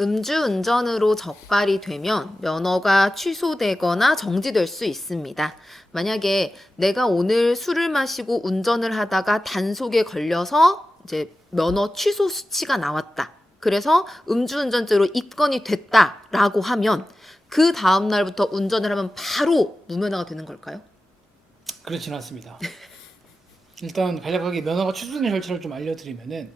음주운전으로 적발이 되면 면허가 취소되거나 정지될 수 있습니다. 만약에 내가 오늘 술을 마시고 운전을 하다가 단속에 걸려서 이제 면허 취소 수치가 나왔다. 그래서 음주운전죄로 입건이 됐다라고 하면 그 다음 날부터 운전을 하면 바로 무면허가 되는 걸까요? 그렇지는 않습니다. 일단 간략하게 면허가 취소되는 절차를 좀 알려드리면은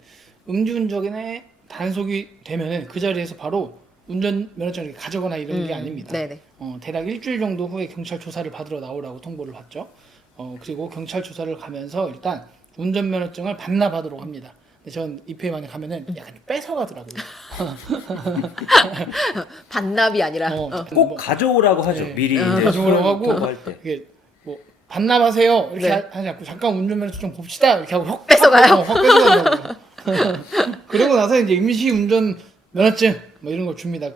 음주운전에 단속이 되면은 그 자리에서 바로 운전 면허증을 가져거나 이런 게 아닙니다. 네네. 대략 일주일 정도 후에 경찰 조사를 받으러 나오라고 통보를 받죠. 그리고 경찰 조사를 가면서 일단 운전 면허증을 반납하도록 합니다. 근데 전 입회에 만약 가면은 약간 뺏어가더라고요. 반납이 아니라 꼭 가져오라고 하죠. 네. 미리 이제 가져오라고 하고 통보할 때. 이게 뭐 반납하세요 이렇게 네. 하지 않고 잠깐 운전 면허증 좀 봅시다 이렇게 하고 확 뺏어가요? 확 뺏어가더라고요. 그러고 나서 이제 임시운전 면허증 뭐 이런 걸 줍니다.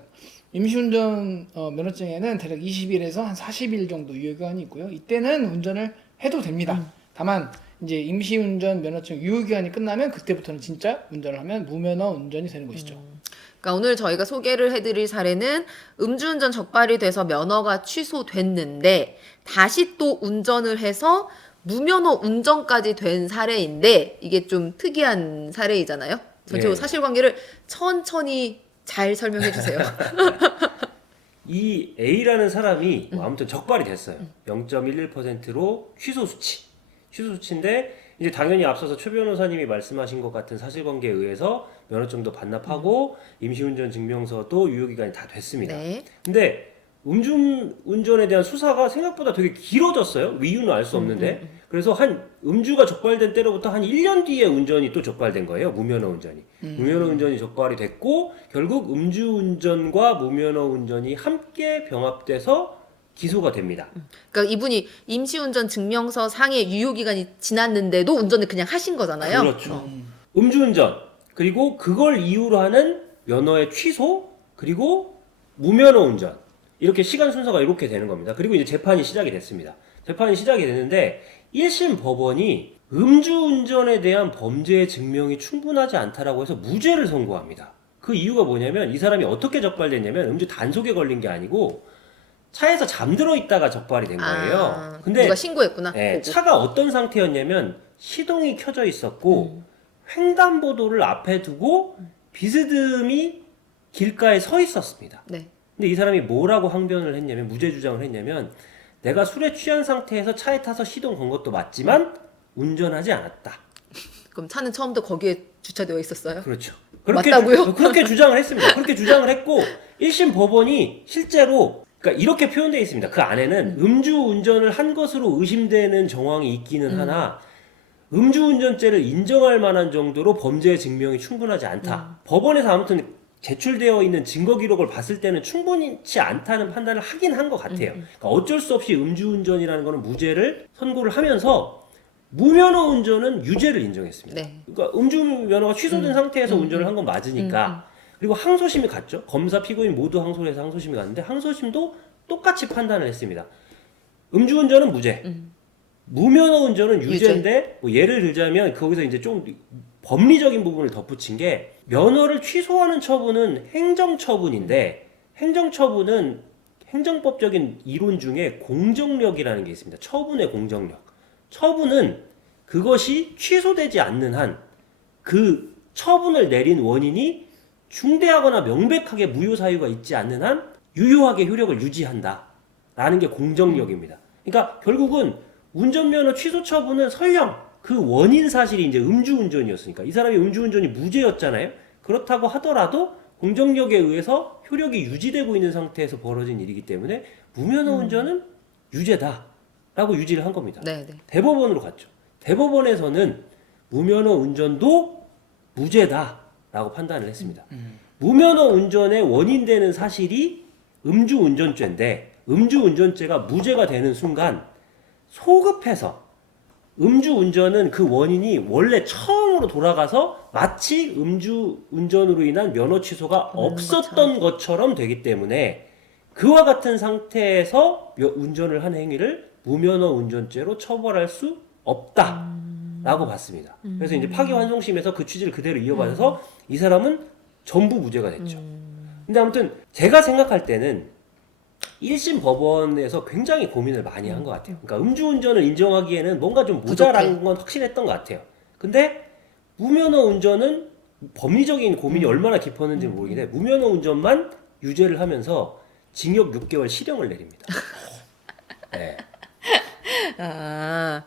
임시운전 면허증에는 대략 20일에서 한 40일 정도 유효기간이 있고요. 이때는 운전을 해도 됩니다. 다만 이제 임시운전 면허증 유효기간이 끝나면 그때부터는 진짜 운전을 하면 무면허 운전이 되는 것이죠. 그러니까 오늘 저희가 소개를 해드릴 사례는 음주운전 적발이 돼서 면허가 취소됐는데 다시 또 운전을 해서 무면허 운전까지 된 사례인데 이게 좀 특이한 사례이잖아요. 전체적으로 네. 사실관계를 천천히 잘 설명해 주세요. 이 A라는 사람이 아무튼 적발이 됐어요. 0.11%로 취소 수치인데 이제 당연히 앞서서 최 변호사님이 말씀하신 것 같은 사실관계에 의해서 면허증도 반납하고 임시운전 증명서도 유효기간이 다 됐습니다. 네. 근데 음주운전에 대한 수사가 생각보다 되게 길어졌어요. 이유는 알 수 없는데. 그래서 음주가 적발된 때로부터 한 1년 뒤에 운전이 또 적발된 거예요. 무면허 운전이. 무면허 운전이 적발이 됐고 결국 음주운전과 무면허 운전이 함께 병합돼서 기소가 됩니다. 그러니까 이분이 임시운전 증명서 상의 유효기간이 지났는데도 운전을 그냥 하신 거잖아요. 그렇죠. 음주운전 그리고 그걸 이유로 하는 면허의 취소 그리고 무면허 운전 이렇게 시간 순서가 이렇게 되는 겁니다. 그리고 이제 재판이 시작이 됐습니다. 재판이 시작이 됐는데 1심 법원이 음주운전에 대한 범죄의 증명이 충분하지 않다라고 해서 무죄를 선고합니다. 그 이유가 뭐냐면 이 사람이 어떻게 적발됐냐면 음주 단속에 걸린 게 아니고 차에서 잠들어 있다가 적발이 된 거예요. 근데 누가 신고했구나. 네, 보고. 차가 어떤 상태였냐면 시동이 켜져 있었고 횡단보도를 앞에 두고 비스듬히 길가에 서 있었습니다. 네. 근데 이 사람이 뭐라고 항변을 했냐면 무죄 주장을 했냐면 내가 술에 취한 상태에서 차에 타서 시동 건 것도 맞지만 운전하지 않았다. 그럼 차는 처음부터 거기에 주차되어 있었어요? 그렇죠. 맞다고요? 그렇게 주장을 했습니다. 그렇게 주장을 했고 1심 법원이 실제로 그러니까 이렇게 표현되어 있습니다. 그 안에는 음주운전을 한 것으로 의심되는 정황이 있기는 하나 음주운전죄를 인정할 만한 정도로 범죄의 증명이 충분하지 않다. 법원에서 아무튼 제출되어 있는 증거 기록을 봤을 때는 충분치 않다는 판단을 하긴 한 것 같아요. 그러니까 어쩔 수 없이 음주운전이라는 거는 무죄를 선고를 하면서 무면허 운전은 유죄를 인정했습니다. 네. 그러니까 음주면허가 취소된 상태에서 운전을 한 건 맞으니까 그리고 항소심이 갔죠. 검사 피고인 모두 항소를 해서 항소심이 갔는데 항소심도 똑같이 판단을 했습니다. 음주운전은 무죄. 무면허 운전은 유죄인데 뭐 예를 들자면 거기서 이제 좀 법리적인 부분을 덧붙인 게 면허를 취소하는 처분은 행정처분인데 행정처분은 행정법적인 이론 중에 공정력이라는 게 있습니다. 처분의 공정력. 처분은 그것이 취소되지 않는 한 그 처분을 내린 원인이 중대하거나 명백하게 무효 사유가 있지 않는 한 유효하게 효력을 유지한다. 라는 게 공정력입니다. 그러니까 결국은 운전면허 취소 처분은 설령 그 원인 사실이 이제 음주운전이었으니까 이 사람이 음주운전이 무죄였잖아요. 그렇다고 하더라도 공정력에 의해서 효력이 유지되고 있는 상태에서 벌어진 일이기 때문에 무면허 운전은 유죄다라고 유지를 한 겁니다. 네, 네. 대법원으로 갔죠. 대법원에서는 무면허 운전도 무죄다라고 판단을 했습니다. 무면허 운전의 원인되는 사실이 음주운전죄인데 음주운전죄가 무죄가 되는 순간 소급해서 음주운전은 그 원인이 원래 처음으로 돌아가서 마치 음주운전으로 인한 면허 취소가 없었던 것처럼 되기 때문에 그와 같은 상태에서 운전을 한 행위를 무면허 운전죄로 처벌할 수 없다라고 봤습니다. 그래서 이제 파기환송심에서 그 취지를 그대로 이어받아서 이 사람은 전부 무죄가 됐죠. 근데 아무튼 제가 생각할 때는 1심 법원에서 굉장히 고민을 많이 한 것 같아요. 그러니까 음주운전을 인정하기에는 뭔가 좀 모자란 건 확실했던 것 같아요. 근데 무면허 운전은 법리적인 고민이 얼마나 깊었는지 모르겠는데 무면허 운전만 유죄를 하면서 징역 6개월 실형을 내립니다. 네. 아,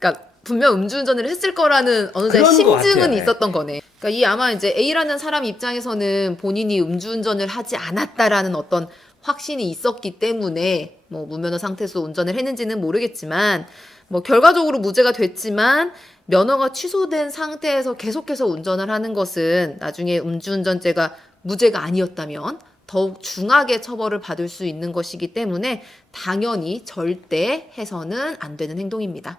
그러니까 분명 음주운전을 했을 거라는 어느 정도 그런 것 심증은 같아요. 있었던 거네. 그러니까 이 아마 이제 A라는 사람 입장에서는 본인이 음주운전을 하지 않았다라는 어떤 확신이 있었기 때문에 뭐 무면허 상태에서 운전을 했는지는 모르겠지만 뭐 결과적으로 무죄가 됐지만 면허가 취소된 상태에서 계속해서 운전을 하는 것은 나중에 음주운전죄가 무죄가 아니었다면 더욱 중하게 처벌을 받을 수 있는 것이기 때문에 당연히 절대 해서는 안 되는 행동입니다.